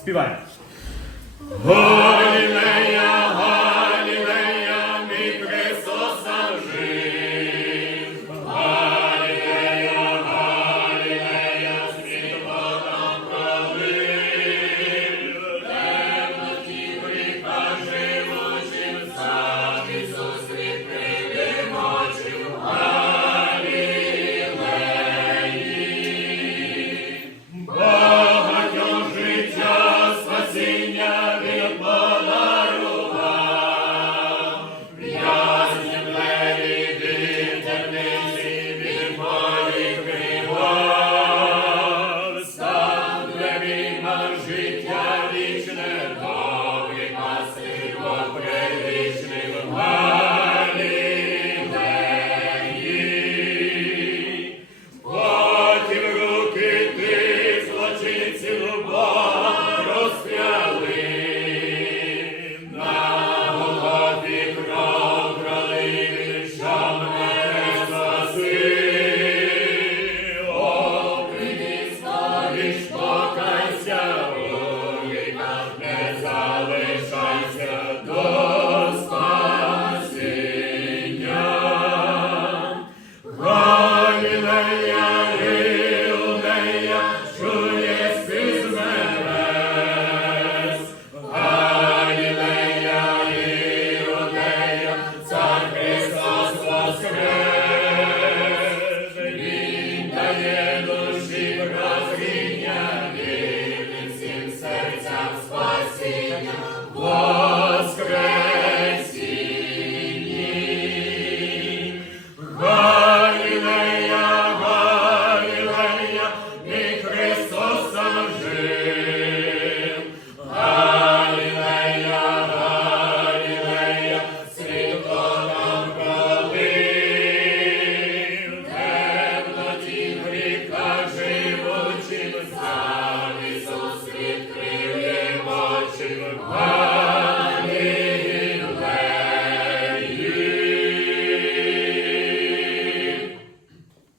Співаємо. Whoa.